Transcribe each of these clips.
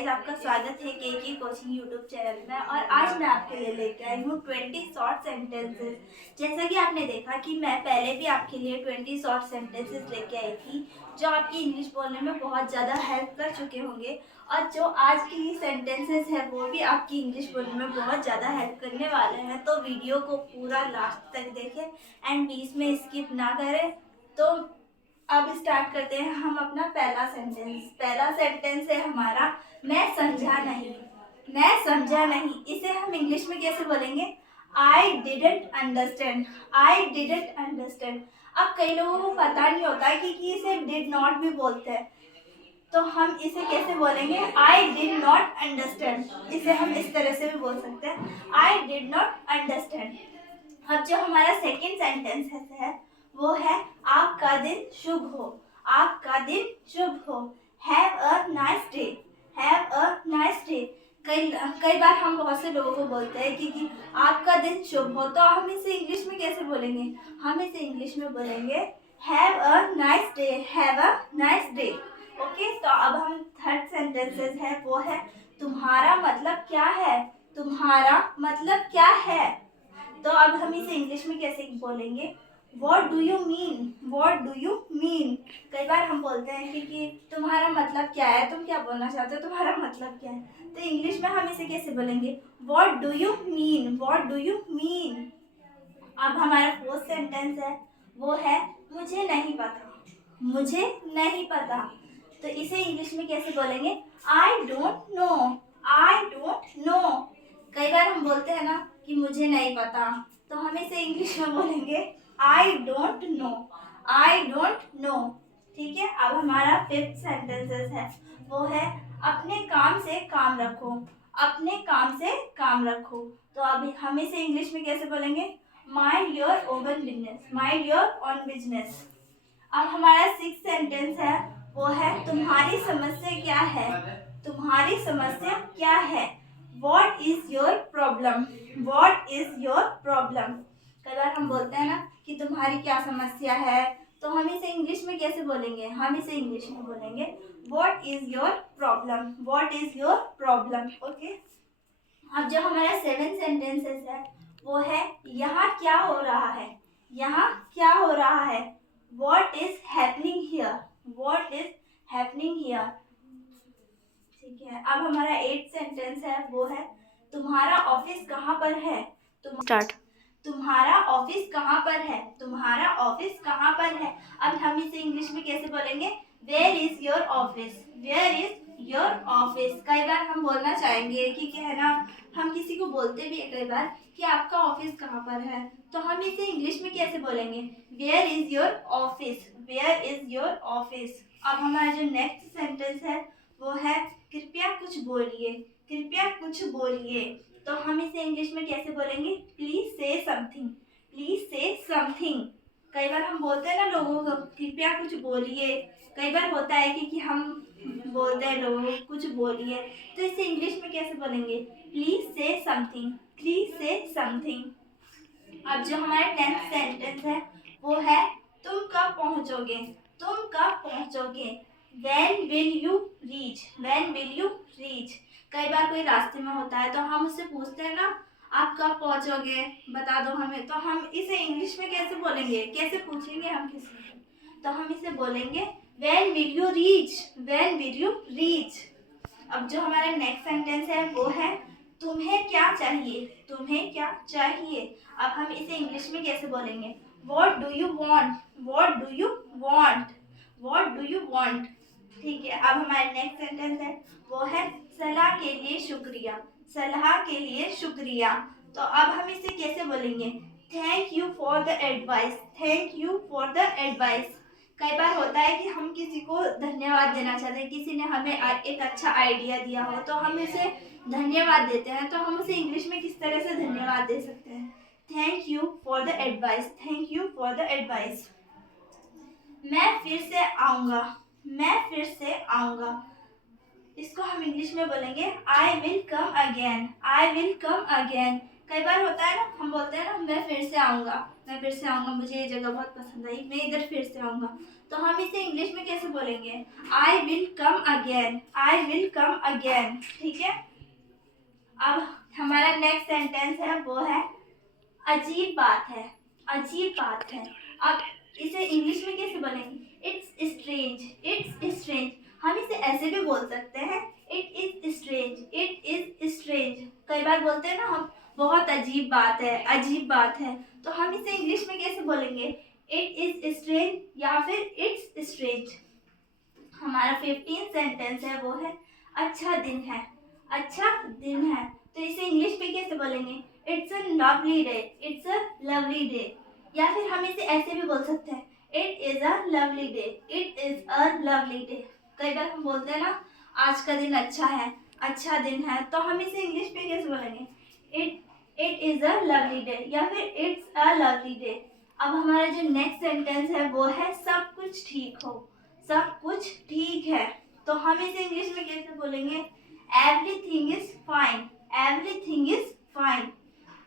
Guys, आपका स्वागत है के कोचिंग यूट्यूब चैनल में। और आज मैं आपके लिए लेकर आई हूँ 20 शॉर्ट सेंटेंसेस। जैसा कि आपने देखा कि मैं पहले भी आपके लिए 20 शॉर्ट सेंटेंसेस लेके आई थी, जो आपकी इंग्लिश बोलने में बहुत ज़्यादा हेल्प कर चुके होंगे। और जो आज की सेंटेंसेस है वो भी आपकी इंग्लिश बोलने में बहुत ज़्यादा हेल्प करने वाले हैं। तो वीडियो को पूरा लास्ट तक देखें एंड बीच में स्किप ना करें। तो अब स्टार्ट करते हैं हम अपना पहला सेंटेंस। पहला सेंटेंस है हमारा, मैं समझा नहीं। मैं समझा नहीं, इसे हम इंग्लिश में कैसे बोलेंगे? I didn't understand. I didn't understand. अब कई लोगों को पता नहीं होता है कि इसे डिड नॉट भी बोलते हैं, तो हम इसे कैसे बोलेंगे? I did not understand. इसे हम इस तरह से भी बोल सकते हैं, आई डिड नॉट अंडरस्टैंड। अब जो हमारा सेकेंड सेंटेंस है वो है, आपका दिन शुभ हो। आपका दिन शुभ हो। Have a nice day. Have a nice day. कई बार हम बहुत से लोगों को बोलते हैं कि आपका दिन शुभ हो, तो हम इसे इंग्लिश में कैसे बोलेंगे? हम इसे इंग्लिश में बोलेंगे, have a nice day. Have a nice day. Okay, तो अब हम थर्ड सेंटेंसेस है वो है, तुम्हारा मतलब क्या है? तुम्हारा मतलब क्या है? तो अब हम इसे इंग्लिश में कैसे बोलेंगे? What do you mean? What do you mean? कई बार हम बोलते हैं कि तुम्हारा मतलब क्या है, तुम क्या बोलना चाहते हो, तुम्हारा मतलब क्या है? तो इंग्लिश में हम इसे कैसे बोलेंगे? What do you mean? What do you mean? अब हमारा फोर्थ सेंटेंस है वो है, मुझे नहीं पता। मुझे नहीं पता। तो इसे इंग्लिश में कैसे बोलेंगे? I don't know. I don't know. कई बार हम बोलते हैं ना कि मुझे नहीं पता, तो हम इसे इंग्लिश में बोलेंगे, I don't know. I don't know. ठीक है, अब हमारा फिफ्थ सेंटेंसेस है वो है, अपने काम से काम रखो। अपने काम से काम रखो। तो अभी हम इसे इंग्लिश में कैसे बोलेंगे? Mind your own business. Mind your own business. अब हमारा सिक्स्थ सेंटेंस है वो है, तुम्हारी समस्या क्या है? तुम्हारी समस्या क्या है? What is your problem? What is your problem? कई बार हम बोलते हैं ना कि तुम्हारी क्या समस्या है, तो हम इसे इंग्लिश में कैसे बोलेंगे? हम इसे इंग्लिश में बोलेंगे, What is your problem? What is your problem? Okay. अब जो हमारा सेवन सेंटेंसेस है वो है, यहाँ क्या हो रहा है? यहाँ क्या हो रहा है? What is happening here? What is happening here? ठीक है, अब हमारा एट सेंटेंस है वो है, तुम्हारा ऑफिस कहाँ पर है? स्टार्ट। तुम्हारा ऑफिस कहाँ पर है? तुम्हारा ऑफिस कहाँ पर है? अब हम इसे इंग्लिश में कैसे बोलेंगे? Where is your office? Where is your office? कई बार हम बोलना चाहेंगे कि क्या है ना, हम किसी को बोलते भी है कई बार कि आपका ऑफिस कहाँ पर है, तो हम इसे इंग्लिश में कैसे बोलेंगे? Where is your office? Where is your office? अब हमारा जो नेक्स्ट सेंटेंस है वो है, कृपया कुछ बोलिए। कृपया कुछ बोलिए। तो हम इसे इंग्लिश में कैसे बोलेंगे? प्लीज से समथिंग। प्लीज से समथिंग। कई बार हम बोलते हैं ना लोगों को, कृपया कुछ बोलिए। कई बार होता है कि हम बोलते हैं लोगों को कुछ बोलिए, तो इसे इंग्लिश में कैसे बोलेंगे? प्लीज से समथिंग। प्लीज से समथिंग। अब जो हमारा टेंथ सेंटेंस है वो है, तुम कब पहुंचोगे? तुम कब पहुंचोगे? When will you reach? When will you reach? कई बार कोई रास्ते में होता है तो हम उससे पूछते हैं ना, आप कब पहुंचोगे, बता दो हमें। तो हम इसे इंग्लिश में कैसे बोलेंगे? कैसे पूछेंगे हम किसी से? तो हम इसे बोलेंगे, When will you reach? When will you reach? अब जो हमारा नेक्स्ट सेंटेंस है वो है, तुम्हें क्या चाहिए? तुम्हें क्या चाहिए? अब हम इसे इंग्लिश में कैसे बोलेंगे? What do you want? What do you want? What do you want? ठीक है, अब हमारा नेक्स्ट सेंटेंस है वो है, सलाह के लिए शुक्रिया। सलाह के लिए शुक्रिया। तो अब हम इसे कैसे बोलेंगे? Thank you for the advice. Thank you for the advice. कई बार होता है कि हम किसी को धन्यवाद देना चाहते हैं, किसी ने हमें एक अच्छा आइडिया दिया हो तो हम इसे धन्यवाद देते हैं, तो हम उसे इंग्लिश में किस तरह से धन्यवाद दे सकते हैं? Thank you for the advice. Thank you for the advice. मैं फिर से आऊँगा। मैं फिर से आऊँगा। इसको हम इंग्लिश में बोलेंगे, I will come again. I will come again. कई बार होता है ना, हम बोलते हैं ना मैं फिर से आऊँगा, मैं फिर से आऊँगा, मुझे ये जगह बहुत पसंद आई, मैं इधर फिर से आऊँगा। तो हम इसे इंग्लिश में कैसे बोलेंगे? I will come again, I will come again. ठीक है। अब हमारा नेक्स्ट सेंटेंस है वो है अजीब बात है, अजीब बात है। अब इसे इंग्लिश में कैसे बोलेंगे? It's strange, it's strange. हम इसे ऐसे भी बोल सकते हैं, it is strange, it is strange. कई बार बोलते हैं ना हम, बहुत अजीब बात है, अजीब बात है। तो हम इसे इंग्लिश में कैसे बोलेंगे? इट इज स्ट्रेंज या फिर इट्स स्ट्रेंज। हमारा 15 सेंटेंस है वो है अच्छा दिन है, अच्छा दिन है। तो इसे इंग्लिश में कैसे बोलेंगे? It's a lovely day, it's a lovely day. या फिर हम इसे ऐसे भी बोल सकते हैं, it is a lovely day, it is a lovely day. कई बार हम बोलते हैं ना आज का दिन अच्छा है, अच्छा दिन है। तो हम इसे इंग्लिश में कैसे बोलेंगे? It is a lovely day या फिर इट्स अ लवली डे। अब हमारा जो नेक्स्ट सेंटेंस है वो है सब कुछ ठीक हो, सब कुछ ठीक है। तो हम इसे इंग्लिश में कैसे बोलेंगे? Everything is fine, everything is fine.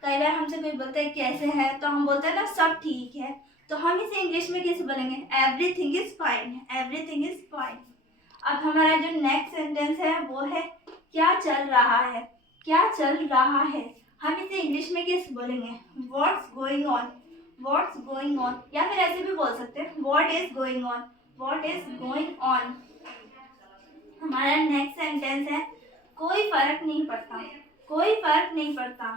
कई बार हमसे कोई बोलता है कैसे है, तो हम बोलते हैं ना सब ठीक है। तो हम इसे इंग्लिश में कैसे बोलेंगे? Everything is fine, everything is fine. अब हमारा जो नेक्स्ट सेंटेंस है वो है क्या चल रहा है, क्या चल रहा है। हम इसे इंग्लिश में कैसे बोलेंगे? What's going on, what's going on. या फिर ऐसे भी बोल सकते हैं what is going on, what is going on. हमारा नेक्स्ट सेंटेंस है कोई फर्क नहीं पड़ता, कोई फर्क नहीं पड़ता।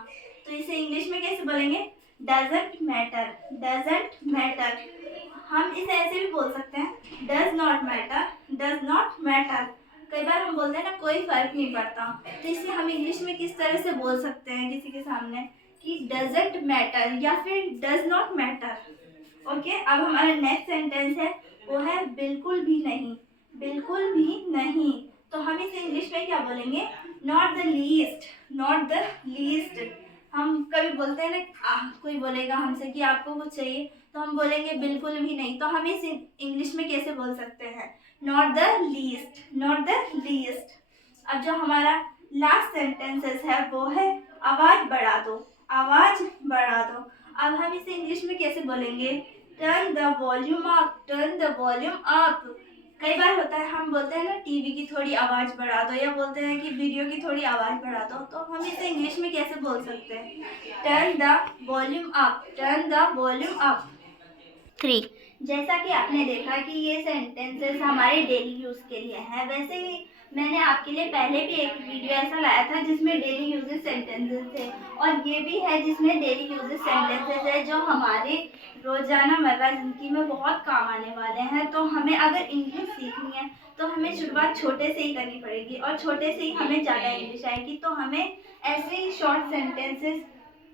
तो इसे इंग्लिश में कैसे बोलेंगे? Doesn't matter, doesn't matter. हम इसे ऐसे भी बोल सकते हैं does not matter, does not matter. कई बार हम बोलते हैं ना कोई फर्क नहीं पड़ता, तो इसे हम इंग्लिश में किस तरह से बोल सकते हैं किसी के सामने कि डजंट मैटर या फिर डज नॉट मैटर। ओके। अब हमारा नेक्स्ट सेंटेंस है वो है बिल्कुल भी नहीं, बिल्कुल भी नहीं। तो हम इसे इंग्लिश में क्या बोलेंगे? Not the least, not the least. हम कभी बोलते हैं ना कोई बोलेगा हमसे कि आपको कुछ चाहिए, तो हम बोलेंगे बिल्कुल भी नहीं। तो हम इसे इंग्लिश में कैसे बोल सकते हैं? Not the least, not the least. अब जो हमारा लास्ट सेंटेंसेस है वो है आवाज बढ़ा दो, आवाज बढ़ा दो। अब हम इसे इंग्लिश में कैसे बोलेंगे? Turn the volume up, turn the volume up. कई बार होता है हम बोलते हैं ना टीवी की थोड़ी आवाज बढ़ा दो, या बोलते हैं कि वीडियो की थोड़ी आवाज बढ़ा दो। तो हम इसे इंग्लिश में कैसे बोल सकते हैं? Turn the volume up, turn the volume up. 3। जैसा कि आपने देखा कि ये सेंटेंसेस हमारे डेली यूज के लिए हैं, वैसे ही मैंने आपके लिए पहले भी एक वीडियो ऐसा लाया था जिसमें डेली यूजेस सेंटेंसेस थे, और ये भी है जिसमें डेली यूजेस सेंटेंसेस है जो हमारे रोजाना मर्रा जिंदगी में बहुत काम आने वाले हैं। तो हमें अगर इंग्लिश सीखनी है तो हमें शुरुआत छोटे से ही करनी पड़ेगी, और छोटे से ही हमें ज़्यादा इंग्लिश आएगी। तो हमें ऐसे ही शॉर्ट सेंटेंसेस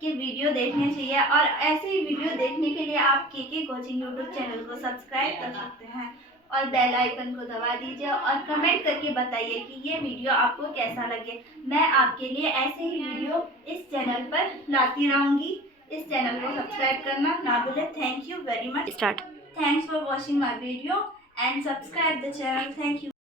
की वीडियो देखने चाहिए, और ऐसे ही वीडियो देखने के लिए आप के कोचिंग यूट्यूब चैनल को सब्सक्राइब कर सकते हैं और बेल आइकन को दबा दीजिए, और कमेंट करके बताइए कि ये वीडियो आपको कैसा लगे। मैं आपके लिए ऐसे ही वीडियो इस चैनल पर लाती रहूँगी। इस चैनल को सब्सक्राइब करना ना भूलें। Thank you very much. Start. Thanks for watching my video and subscribe the channel. Thank you.